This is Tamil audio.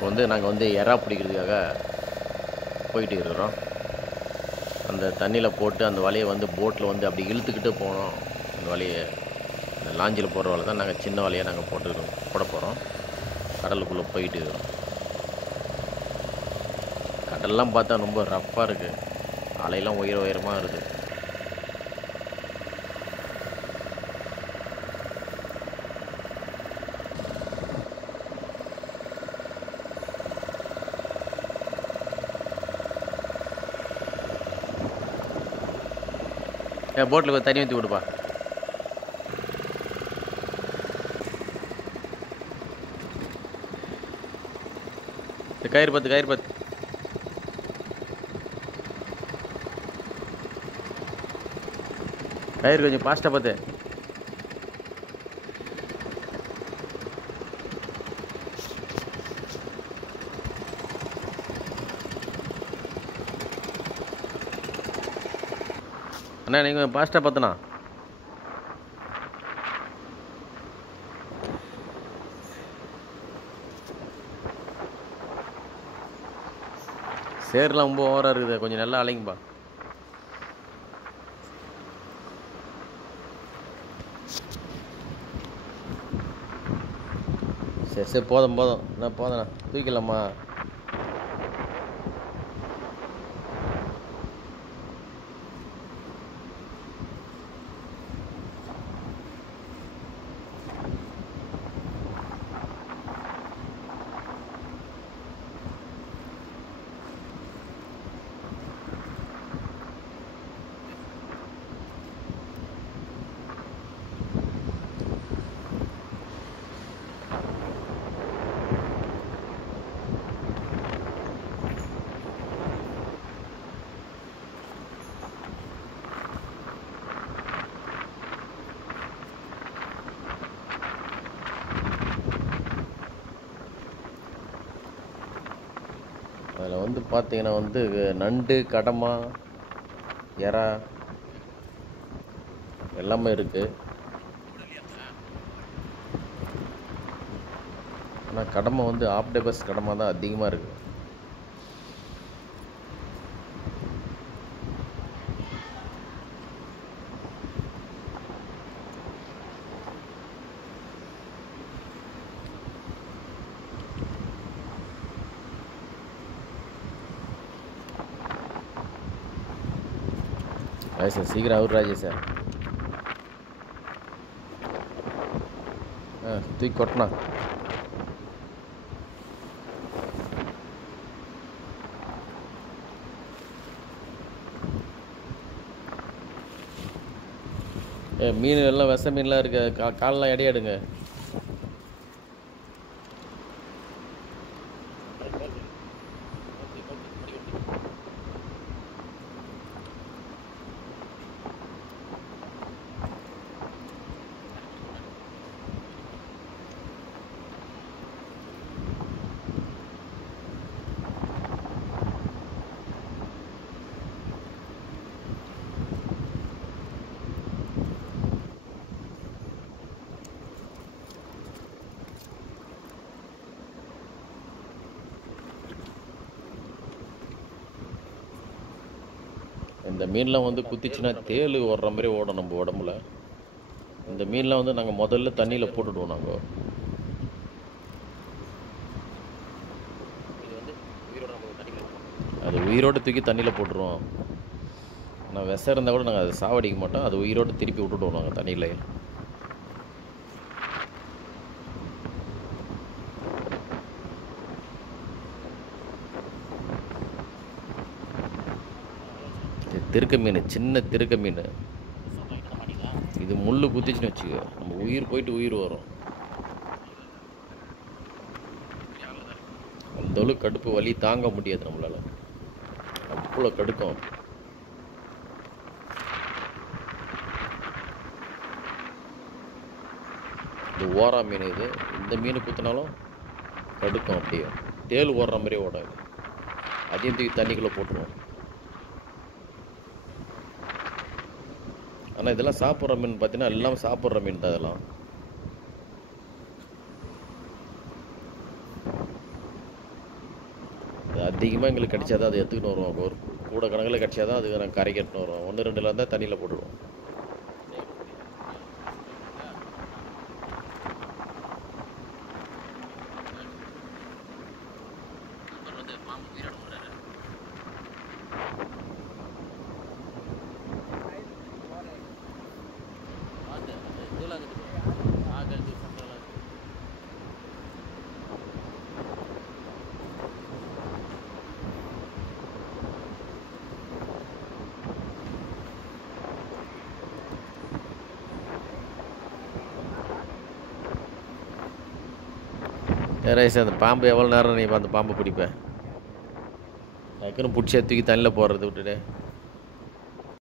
இப்போ நாங்கள் எறா பிடிக்கிறதுக்காக போயிட்டு இருக்கிறோம். அந்த தண்ணியில் போட்டு அந்த வலையை போட்டில் அப்படி இழுத்துக்கிட்டு போனோம். அந்த வலையை அந்த லாஞ்சில் போடுற வலை தான் நாங்கள் சின்ன வலையை நாங்கள் போட போகிறோம். கடலுக்குள்ளே போயிட்டு இருக்கிறோம். கடல்லாம் பார்த்தா ரொம்ப ரஃப்பாக இருக்குது. அலையெல்லாம் உயரமாக இருக்குது. போட்டில் தண்ணி ஊற்றி விடுப்பா. கயிறு பத்து கயிறு கொஞ்சம் ஃபாஸ்ட்டாக பார்த்து. அண்ணா நீங்கள் கொஞ்சம் ஃபாஸ்ட்டாக பார்த்துண்ணா. சேர்லாம் ரொம்ப ஓவராக இருக்குது. கொஞ்சம் நல்லா அலைங்கப்பா. சரி போதும் நான் போதண்ணா தூக்கிடலாமா? அதில் பார்த்தீங்கன்னா நண்டு, கடமா, எறா எல்லாமே இருக்குது. ஆனால் கடமை ஆப்டபஸ் கடமா தான் அதிகமாக இருக்குது. சார் சீக்கிரம் அவர் ராஜேஷ் சார் தூக்கி கொட்டினா. மீன் எல்லாம் விஷ மீன்லாம் இருக்கு. காலெலாம் எடையாடுங்க. இந்த மீன்லாம் குத்திச்சுன்னா தேள் ஓடுற மாதிரி ஓடும் நம்ம உடம்புல. இந்த மீன்லாம் நாங்கள் முதல்ல தண்ணியில் போட்டுடுவோம். நாங்கள் அது உயிரோடு தூக்கி தண்ணியில் போட்டுருவோம். ஆனால் விஷம் இருந்தால் கூட நாங்கள் அதை சாவடிக்க மாட்டோம். அது உயிரோடு திருப்பி விட்டுடுவோம் நாங்கள் தண்ணியில். திருக்க மீன், சின்ன திருக்க மீன். இது முள் குத்திச்சுன்னு வச்சுக்க, நம்ம உயிர் போயிட்டு உயிர் வரும். அந்தளவுக்கு கடுப்பு வலி தாங்க முடியாது நம்மளால. அவ்வளோ கடுக்கும். இது ஓரா மீன். இது இந்த மீன் குத்தினாலும் கடுக்கும். அப்படியே தேள் ஓடுற மாதிரியே ஓடாது. அதையும் தூக்கி தண்ணிக்குள்ளே போட்டுருவோம். ஆனால் இதெல்லாம் சாப்பிட்ற மீன் பார்த்தீங்கன்னா எல்லாம் சாப்பிட்ற மீன் தான் இதெல்லாம். அதிகமாக எங்களுக்கு கிடைச்சா தான் அதை எடுத்துக்கிட்டு வருவோம். ஒரு கூட கணக்கில் கிடைச்சா தான் அதுக்கு நாங்கள் கரைக்கு எடுத்துன்னு வருவோம். 1, 2 இருந்தால் தண்ணியில் போட்டுருவோம். ரேஸ் அந்த பாம்பு எவ்வளோ நேரம் நீ அந்த பாம்பை பிடிப்ப? டக்குன்னு பிடிச்சி தூக்கி தண்ணியில் போடுறது விட்டுட்டு